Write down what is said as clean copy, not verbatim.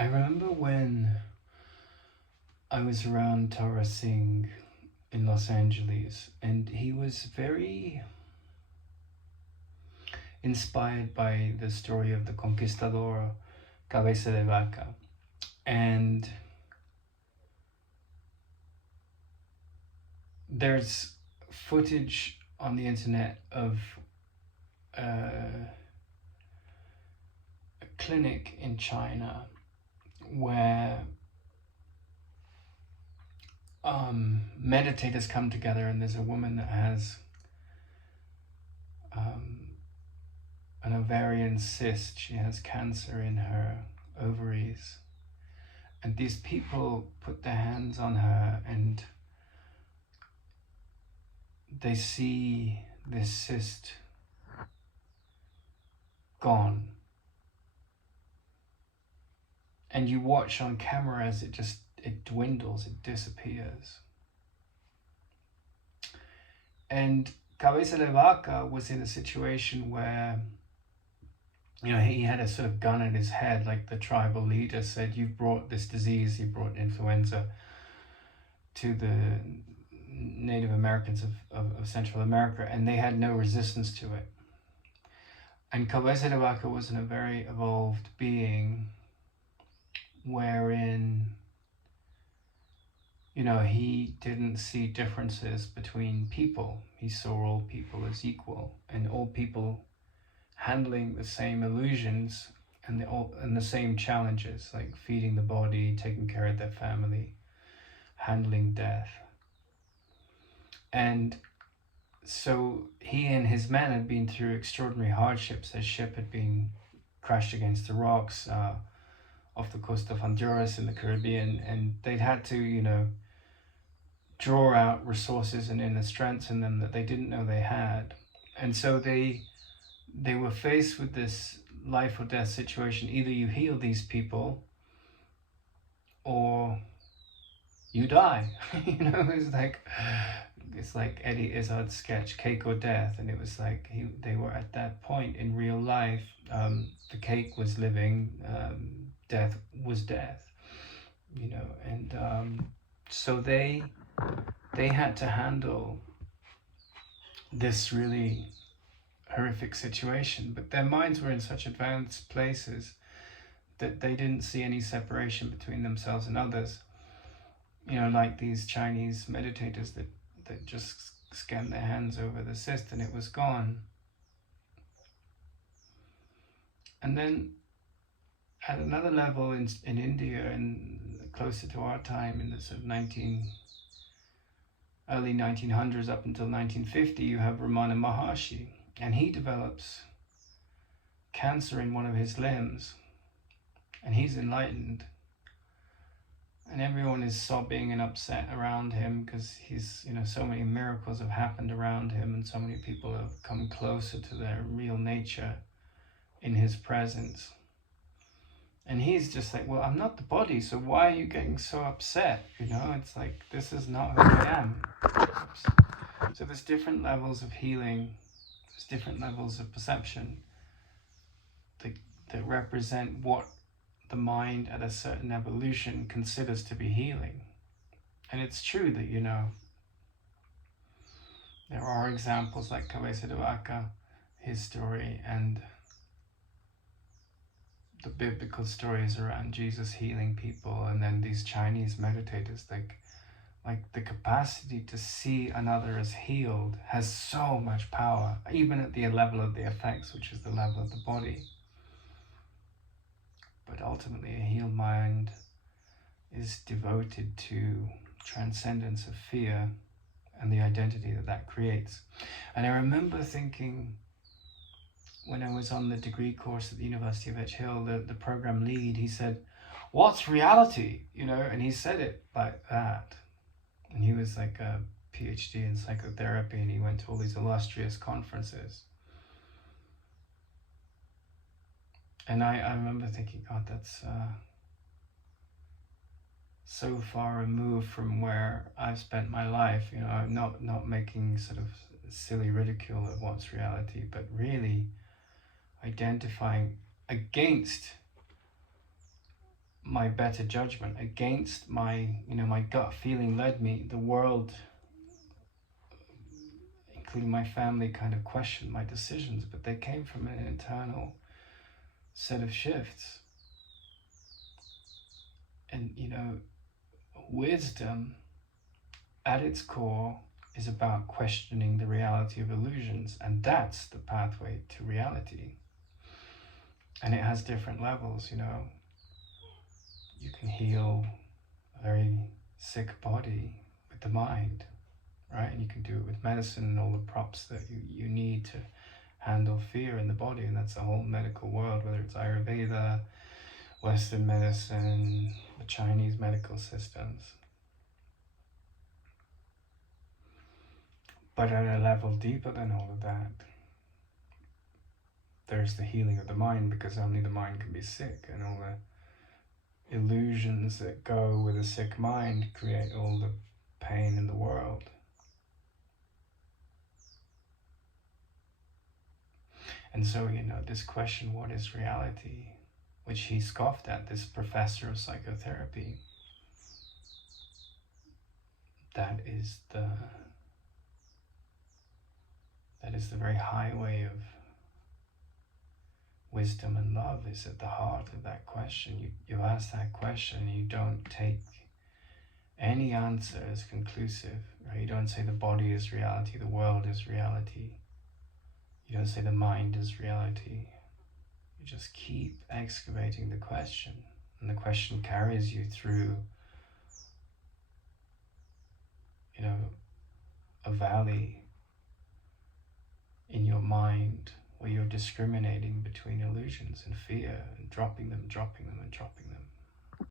I remember when I was around Tara Singh in Los Angeles, and he was very inspired by the story of the conquistador Cabeza de Vaca. And there's footage on the internet of a clinic in China where meditators come together, and there's a woman that has an ovarian cyst. She has cancer in her ovaries, and these people put their hands on her and they see this cyst gone, and you watch on camera as it dwindles, it disappears. And Cabeza de Vaca was in a situation where, you know, he had a sort of gun in his head, like the tribal leader said, you've brought this disease, you brought influenza to the Native Americans of Central America, and they had no resistance to it. And Cabeza de Vaca was in a very evolved being wherein, you know, he didn't see differences between people. He saw all people as equal, and all people handling the same illusions and the same challenges, like feeding the body, taking care of their family, handling death. And so he and his men had been through extraordinary hardships. Their ship had been crashed against the rocks off the coast of Honduras in the Caribbean, and they'd had to, you know, draw out resources and inner strengths in them that they didn't know they had. And so they were faced with this life or death situation. Either you heal these people or you die. You know, it's like Eddie Izzard's sketch Cake or Death, and it was like they were at that point in real life. The cake was living, death was death, you know. And so they had to handle this really horrific situation, but their minds were in such advanced places that they didn't see any separation between themselves and others. You know, like these Chinese meditators that just scanned their hands over the cyst and it was gone. And then at another level in India, and closer to our time, in the sort of early 1900s up until 1950, you have Ramana Maharshi, and he develops cancer in one of his limbs, and he's enlightened, and everyone is sobbing and upset around him because he's, you know, so many miracles have happened around him, and so many people have come closer to their real nature in his presence. And he's just like, well, I'm not the body, so why are you getting so upset? You know, it's like, this is not who I am. Oops. So there's different levels of healing, there's different levels of perception that represent what the mind at a certain evolution considers to be healing. And it's true that, you know, there are examples like Cabeza de Vaca, his story, and the biblical stories around Jesus healing people, and then these Chinese meditators, like the capacity to see another as healed has so much power, even at the level of the effects, which is the level of the body. But ultimately, a healed mind is devoted to transcendence of fear and the identity that creates. And I remember thinking, when I was on the degree course at the University of Edge Hill, the program lead, he said, what's reality? You know, and he said it like that. And he was like a PhD in psychotherapy, and he went to all these illustrious conferences. And I remember thinking, God, that's so far removed from where I've spent my life. You know, I'm not making sort of silly ridicule of what's reality, but really identifying against my better judgment, against my, my gut feeling led me. The world, including my family, kind of questioned my decisions, but they came from an internal set of shifts. And, wisdom at its core is about questioning the reality of illusions, and that's the pathway to reality. And it has different levels. You can heal a very sick body with the mind, right? And you can do it with medicine and all the props that you need to handle fear in the body. And that's the whole medical world, whether it's Ayurveda, Western medicine, the Chinese medical systems. But at a level deeper than all of that, there's the healing of the mind, because only the mind can be sick, and all the illusions that go with a sick mind create all the pain in the world. And so, this question, what is reality, which he scoffed at, this professor of psychotherapy, that is the very highway of wisdom and love, is at the heart of that question. You ask that question, and you don't take any answer as conclusive, right? You don't say the body is reality, the world is reality. You don't say the mind is reality. You just keep excavating the question, and the question carries you through, a valley in your mind where you're discriminating between illusions and fear, and dropping them, and dropping them, and dropping